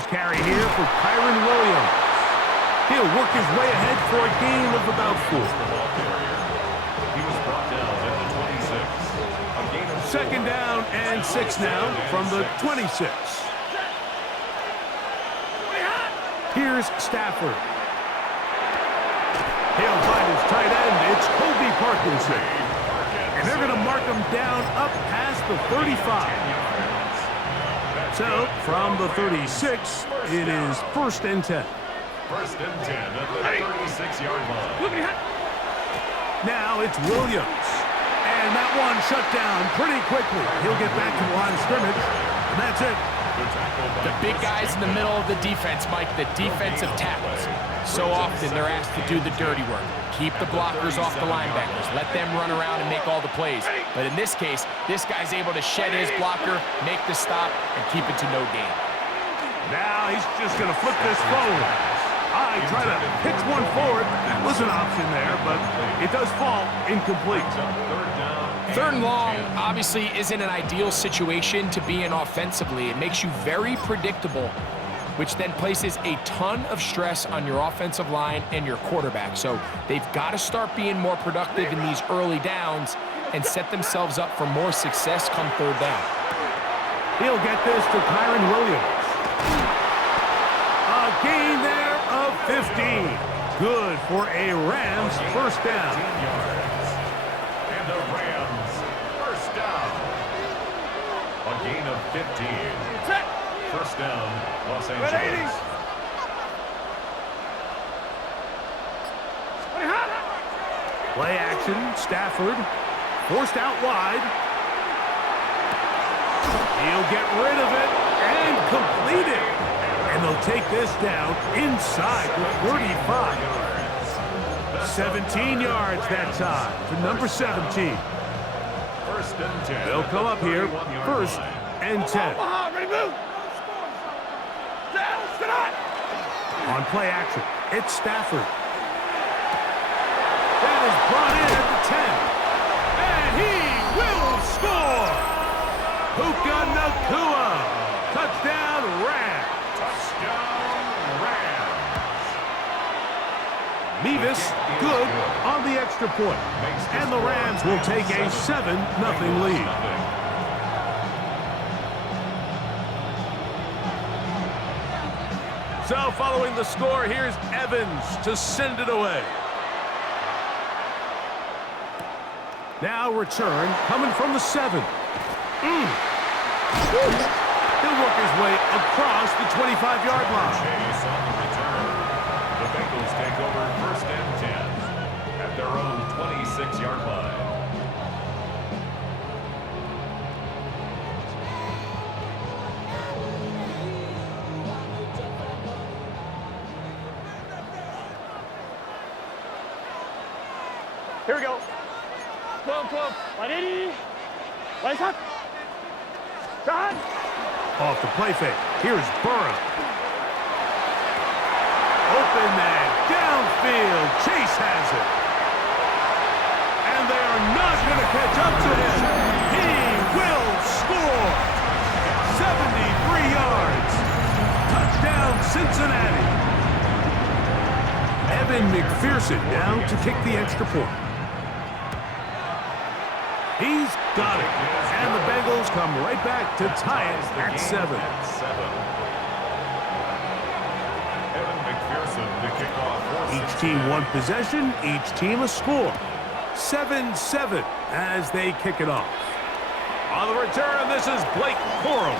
First carry here for Kyron Williams. He'll work his way ahead for a gain of about 4. He was brought down at the 26. A gain of 4. Second down and 6 now from the 26. Here's Stafford. He'll find his tight end. It's Kobe Parkinson. And they're going to mark him down up past the 35. So, from the 36, it is 1st and 10. 1st and 10 at the 36-yard line. Now it's Williams. And that one shut down pretty quickly. He'll get back to the line of scrimmage. And that's it. The big guys in the middle of the defense, Mike, the defensive tackles. So often they're asked to do the dirty work. Keep the blockers off the linebackers. Let them run around and make all the plays. But in this case, this guy's able to shed his blocker, make the stop, and keep it to no gain. Now he's just going to flip this forward. I try to pitch one forward. That was an option there, but it does fall incomplete. 3rd and long obviously isn't an ideal situation to be in offensively. It makes you very predictable, which then places a ton of stress on your offensive line and your quarterback. So they've got to start being more productive in these early downs and set themselves up for more success come 3rd down. He'll get this to Kyron Williams. A gain there of 15. Good for a Rams 1st down. And the Rams 1st down. A gain of 15. 1st down, Los Angeles. Play action, Stafford. Forced out wide. He'll get rid of it and complete it. And they'll take this down inside the 35. 17 yards that time to number 17. 1st and 10. They'll come up here, 1st and 10. On play action, it's Stafford. That is brought in at the 10. And he will score! Puka Nacua. Touchdown, Rams. Mevis, good on the extra point. And the Rams will take a 7-0 lead. So following the score, here's Evans to send it away. Now return coming from the 7. He'll work his way across the 25-yard line. Chase on the return. The Bengals take over 1st and 10 at their own 26-yard line. Here we go. Come, 180. Lights up. Shot. Off the play fake. Here's Burrow. Open man. Downfield. Chase has it. And they are not going to catch up to him. He will score. 73 yards. Touchdown, Cincinnati. Evan McPherson down to kick the extra point. He's got it. And the Bengals come right back to tie it at 7. Evan McPherson to kick off. Each team one possession, each team a score. 7-7 as they kick it off. On the return, this is Blake Corum.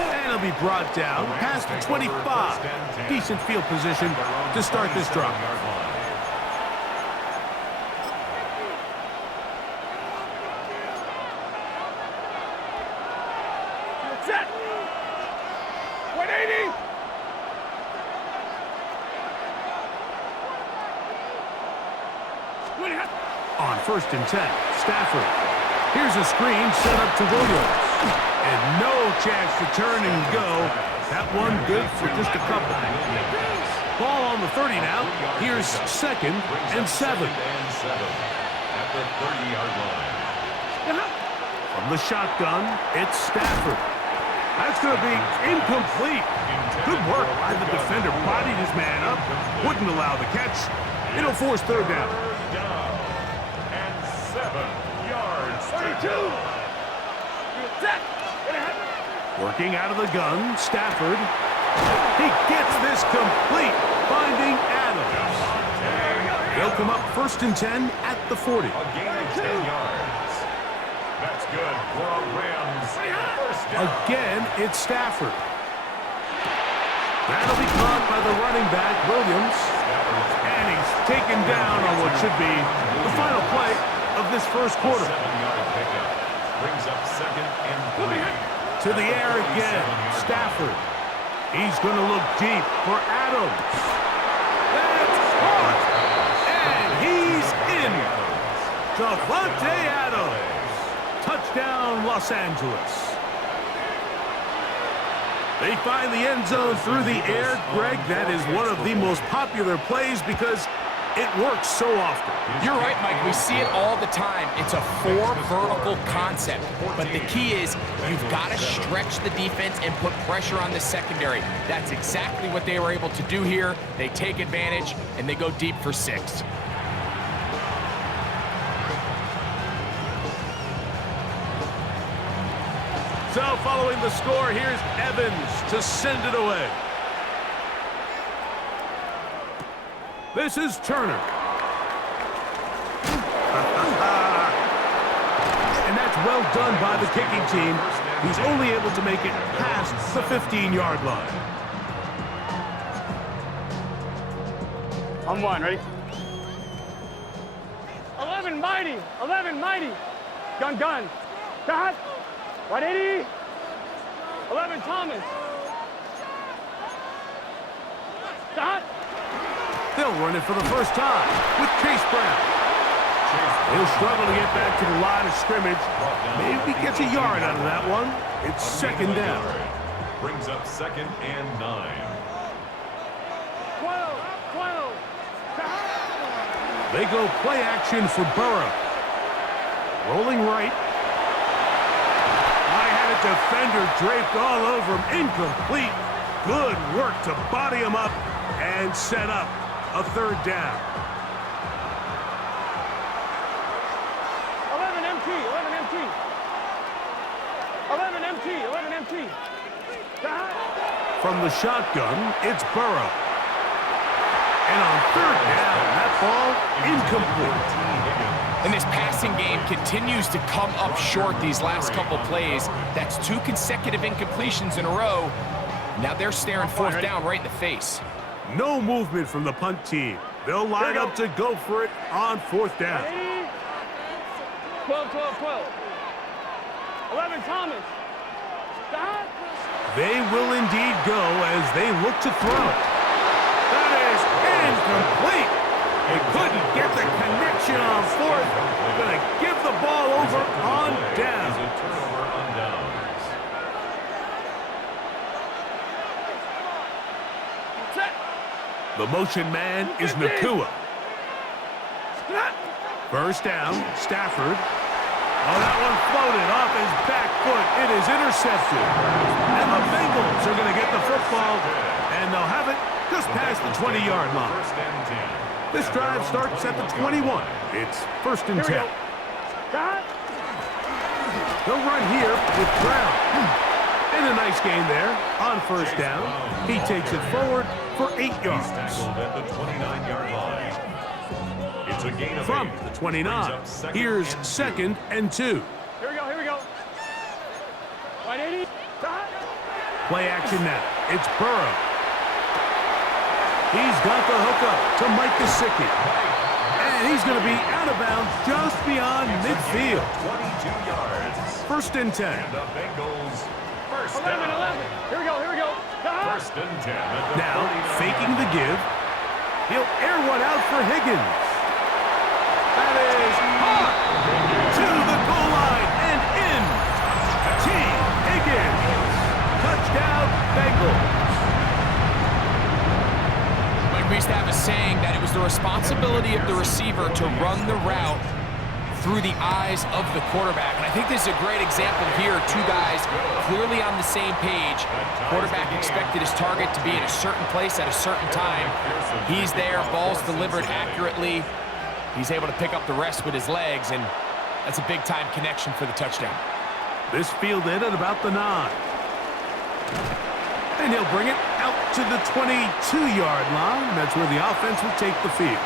And he'll be brought down past the 25. Decent field position to start this drive. Set. 180. On 1st and 10, Stafford. Here's a screen set up to Williams. And no chance to turn and go. That one good for just a couple. Ball on the 30 now. Here's 2nd and 7. At the 30-yard line. From the shotgun, it's Stafford. That's going to be incomplete. Good work by the defender. Bodied his man up. Wouldn't allow the catch. It'll force third down. Third down and 7 yards. 32. Set. Working out of the gun, Stafford. He gets this complete, finding Adams. They'll come up 1st and 10 at the 40. A gain of 10 yards. That's good for a Rams first down. Again, it's Stafford. That'll be caught by the running back, Williams. And he's taken down on what should be the final play of this first quarter. 7-yard pickup. Brings up 2nd and 3. To the air again, Stafford. He's going to look deep for Adams. That's caught. And he's in. Davante Adams. Touchdown, Los Angeles. They find the end zone through the air. Greg, that is one of the most popular plays because it works so often. You're right, Mike. We see it all the time. It's a 4 vertical concept. But the key is you've got to stretch the defense and put pressure on the secondary. That's exactly what they were able to do here. They take advantage, and they go deep for 6. So following the score, here's Evans to send it away. This is Turner. And that's well done by the kicking team. He's only able to make it past the 15-yard line. On 1, ready? 11 mighty. 11 mighty. Gun, gun. Shot. 180. 11 Thomas. Shot. They'll run it for the first time with Chase Brown. He'll struggle to get back to the line of scrimmage. Maybe gets a yard out of that one. It's 2nd down. Brings up 2nd and 9. 12. 12. They go play action for Burrow. Rolling right. I had a defender draped all over him. Incomplete. Good work to body him up and set up a 3rd down. 11 MT. 11 MT. 11 MT. 11 MT. Shot. From the shotgun, it's Burrow. And on 3rd down, that ball incomplete. And this passing game continues to come up short these last couple plays. That's 2 consecutive incompletions in a row. Now they're staring 4th down right in the face. No movement from the punt team. They'll line up to go for it on 4th down. 12, 12, 12. 11 Thomas. Shot. They will indeed go as they look to throw. That is incomplete. They couldn't get the connection on 4th. Going to give the ball over on down. Turnover on downs. Set. The motion man is Nakua. First down, Stafford. Oh, that one floated off his back foot. It is intercepted. And the Bengals are going to get the football, and they'll have it just past the 20-yard line. 1st and 10. This drive starts at the 21. It's 1st and 10. Shot. They'll run here with Brown. And a nice gain there on 1st down. He takes it forward for 8 yards. Tackled at the 29-yard line. It's a gain of From 8. the 29, here's 2nd and 2. Here we go. Here we go. 180. Shot. Play action now. It's Burrow. He's got the hookup to Mike Gesicki. And he's going to be out of bounds just beyond midfield. 22 yards. 1st and 10. And the Bengals first 11, down. 11. Here we go. Here we go. Shot. 1st and 10. At the Now, 49. faking the give. He'll air one out for Higgins. That is hot to the goal line and in. T. Higgins. Touchdown, Bengals. Mike, we used to have a saying that it was the responsibility of the receiver to run the route through the eyes of the quarterback. And I think this is a great example here. Two guys clearly on the same page. Quarterback expected his target to be in a certain place at a certain time. He's there, ball's delivered accurately. He's able to pick up the rest with his legs, and that's a big-time connection for the touchdown. This fielded at about the 9. And he'll bring it out to the 22-yard line. That's where the offense will take the field.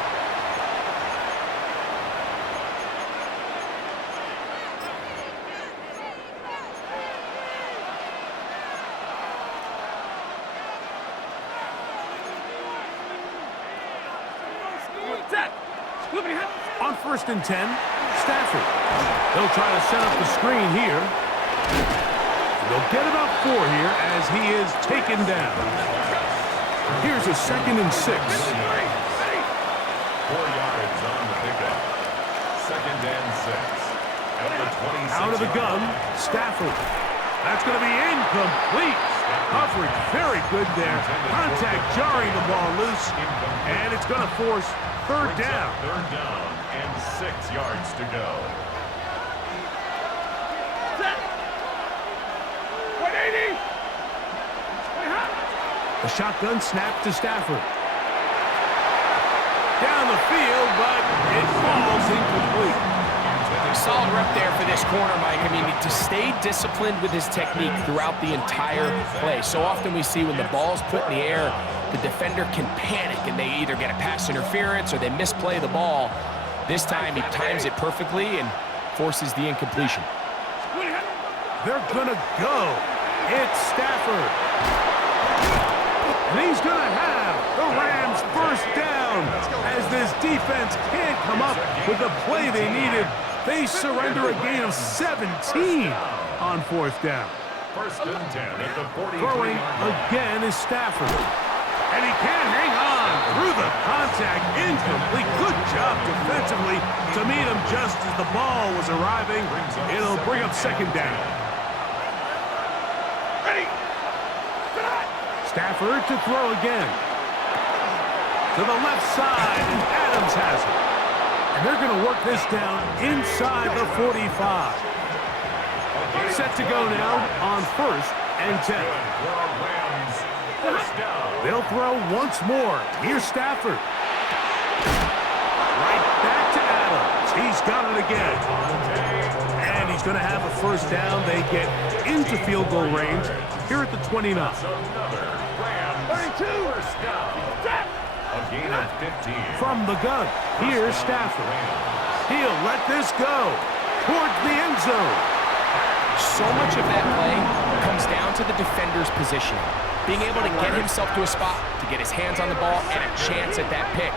On 1st and 10, Stafford. They'll try to set up the screen here. They'll get about 4 here as he is taken down. Here's a 2nd and 6. 4 yards on the pickup. 2nd and 6. At the 26. Out of the gun, Stafford. That's going to be incomplete. Coverage very good there. Contact jarring the ball loose. And it's going to force 3rd down. 3rd down and 6 yards to go. A shotgun snap to Stafford. Down the field, but it falls incomplete. Solid rep there for this corner, Mike. I mean, to stay disciplined with his technique throughout the entire play. So often we see when the ball's put in the air, the defender can panic and they either get a pass interference or they misplay the ball. This time he times it perfectly and forces the incompletion. They're gonna go. It's Stafford. And he's gonna have the Rams 1st down as this defense can't come up with the play they needed. They surrender a gain of 17 on 4th down. 1st and 10 at the 43. Throwing again is Stafford. And he can't hang on through the contact. Incomplete. Good job defensively to meet him just as the ball was arriving. It'll bring up 2nd down. Stafford to throw again. To the left side, and Adams has it. And they're going to work this down inside the 45. Set to go now on 1st and 10. They'll throw once more. Here's Stafford. Right back to Adams. He's got it again. And he's going to have a 1st down. They get into field goal range here at the 29. 32. A gain of 15. From the gun, here's Stafford. He'll let this go towards the end zone. So much of that play comes down to the defender's positioning. Being able to get himself to a spot, to get his hands on the ball, and a chance at that pick.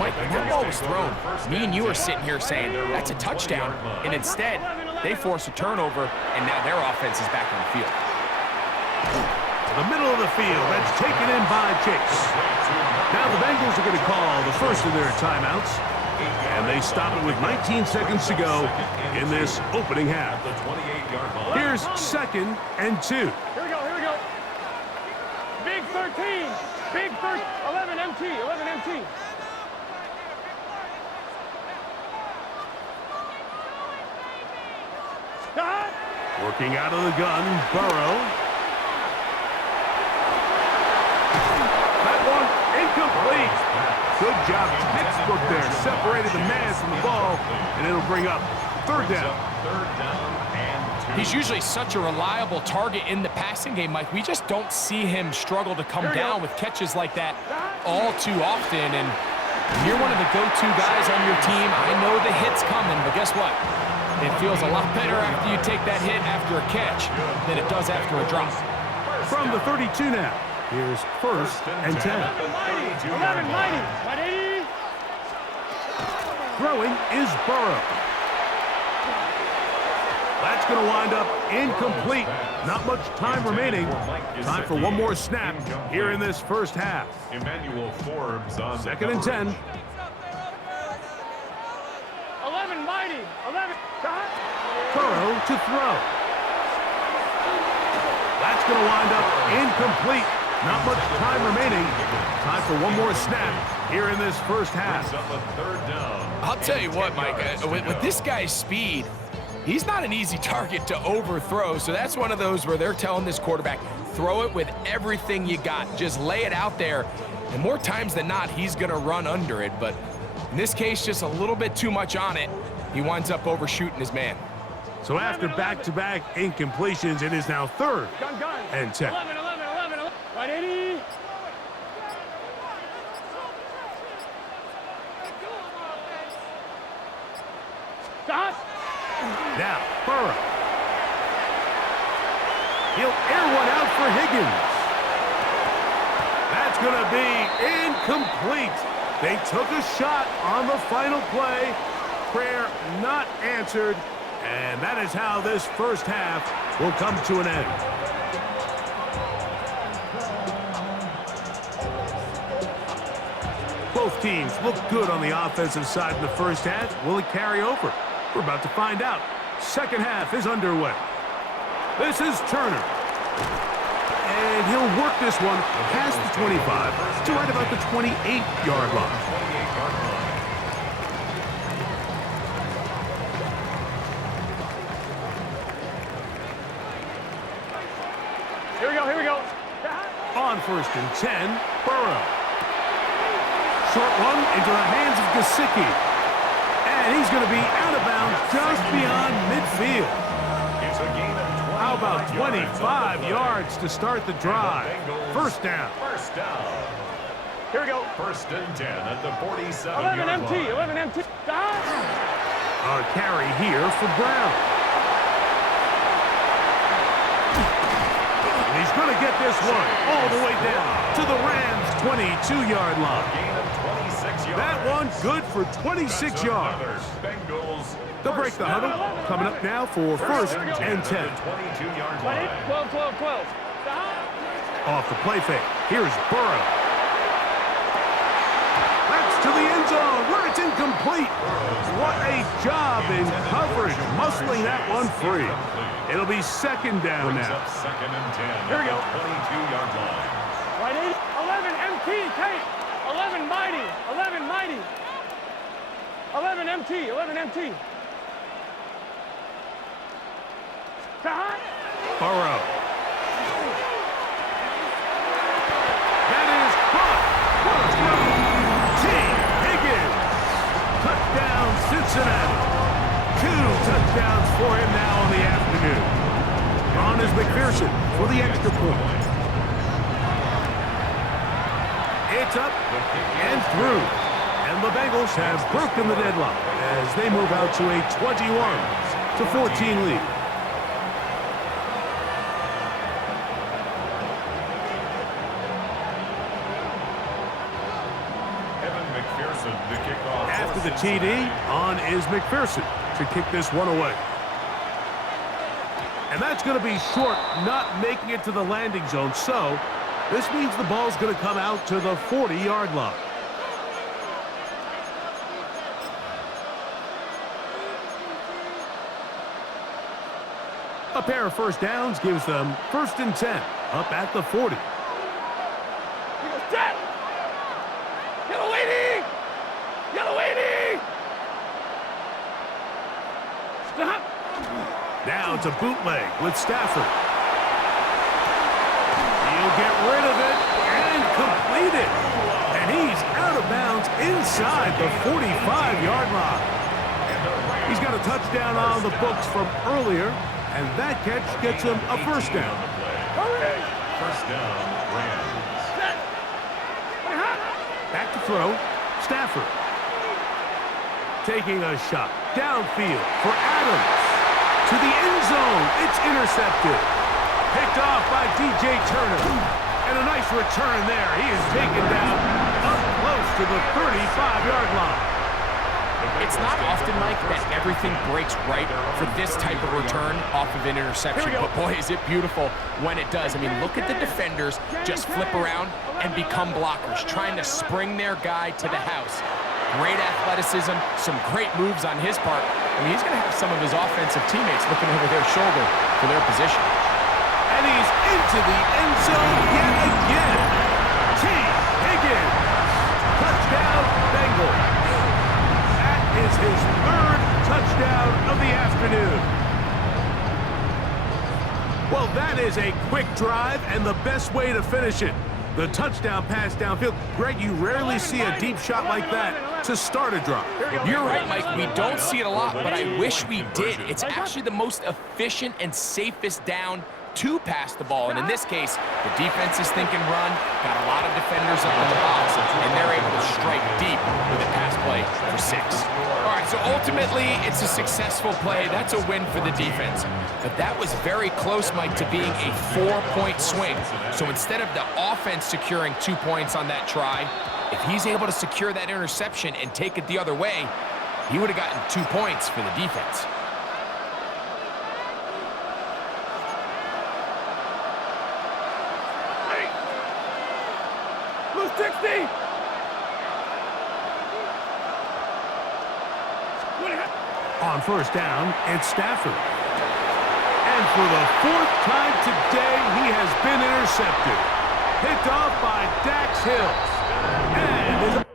Mike, when that ball was thrown, me and you are sitting here saying, that's a touchdown. And instead, they force a turnover, and now their offense is back on the field. To the middle of the field, that's taken in by Chase. Now the Bengals are going to call the first of their timeouts. And they stop it with 19 seconds to go in this opening half. Here's 2nd and 2. Here we go, here we go. Big 13. Big 11 MT, 11 MT. Working out of the gun, Burrow. That one incomplete. Good job, textbook there. Separated the man from the ball, and it'll bring up 3rd down. 3rd down and 2. He's usually such a reliable target in the passing game, Mike. We just don't see him struggle to come down with catches like that all too often. And you're one of the go-to guys on your team. I know the hit's coming, but guess what? It feels a lot better after you take that hit after a catch than it does after a drop. From the 32 now, here's 1st and 10. 11 mighty. 180. Throwing is Burrow. That's going to wind up incomplete. Not much time remaining. Time for one more snap here in this 1st half. Emmanuel Forbes on 2nd and 10. 11 mighty. 11. Burrow to throw. That's going to wind up incomplete. Not much time remaining. Time for one more snap here in this first half. Brings up a third down. I'll tell you what, Mike, with this guy's speed, he's not an easy target to overthrow. So that's one of those where they're telling this quarterback, throw it with everything you got. Just lay it out there. And more times than not, he's going to run under it. But in this case, just a little bit too much on it. He winds up overshooting his man. So after back-to-back incompletions, it is now third and 10. 11, 11, 11, 11. Right, 80. Stop. Now, Burrow. He'll air one out for Higgins. That's going to be incomplete. They took a shot on the final play. Prayer not answered. And that is how this first half will come to an end. Both teams look good on the offensive side in the first half. Will it carry over? We're about to find out. Second half is underway. This is Turner. And he'll work this one past the 25 to right about the 28-yard line. Here we go, here we go. On first and 10, Burrow. Short one into the hands of Gesicki. And he's going to be out of bounds just beyond midfield. It's a gain of 20. How about 25 yards to start the drive? First down. First down. Here we go. First and 10 at the 47-yard 11 MT, line. 11 MT. Stop. A carry here for Brown. And he's going to get this one all the way down to the Rams' 22-yard line. Gain of 26 yards. That one good for 26 yards. Bengals. They'll break the huddle. Coming up now for first and 10. 22-yard line. 12, 12, 12. Stop. Off the play fake. Here's Burrow. That's to the end zone where it's incomplete. What a job in coverage, muscling that one free. It'll be second down Brings now. up second and 10. Here we go. 22-yard line. Right, 11 MT, Kate. 11 mighty, 11 mighty. 11 MT, 11 MT. Stop. Burrow. That is caught. T. Higgins. Touchdown, Cincinnati. 2 touchdowns for him now on the afternoon. On is McPherson for the extra point. It's up and through. And the Bengals have broken the deadlock as they move out to a 21-14 lead. After the TD, on is McPherson to kick this one away. And that's going to be short, not making it to the landing zone. So this means the ball's going to come out to the 40-yard line. A pair of first downs gives them first and 10 up at the 40. Set. Yellow lady. Yellow lady. Stop. Now it's a bootleg with Stafford. He'll get rid of it and complete it. And he's out of bounds inside the 45-yard line. He's got a touchdown on the books from earlier, and that catch gets him a first down. First down, Rams. Back to throw, Stafford. Taking a shot downfield for Adams. To the end zone, it's intercepted. Picked off by DJ Turner. And a nice return there. He is taken down up close to the 35-yard line. It's not often, Mike, that everything breaks right for this type of return off of an interception. But boy, is it beautiful when it does. I mean, look at the defenders just flip around and become blockers, trying to spring their guy to the house. Great athleticism, some great moves on his part. I mean, he's going to have some of his offensive teammates looking over their shoulder for their position. And he's into the end zone yet again. again. T. Higgins. Touchdown, Bengals. That is his third touchdown of the afternoon. Well, that is a quick drive and the best way to finish it. The touchdown pass downfield. Greg, you rarely see a deep shot like that to start a drive. You're right, Mike. We don't see it a lot, but I wish we did. It's actually the most efficient and safest down to pass the ball. And in this case, the defense is thinking run, got a lot of defenders up in the box, and they're able to strike deep with a pass play for 6. All right, so ultimately, it's a successful play. That's a win for the defense. But that was very close, Mike, to being a 4-point swing. So instead of the offense securing 2 points on that try, if he's able to secure that interception and take it the other way, he would have gotten 2 points for the defense. Blue 60. On first down, it's Stafford. And for the 4th time today, he has been intercepted. Picked off by Dax Hills. And is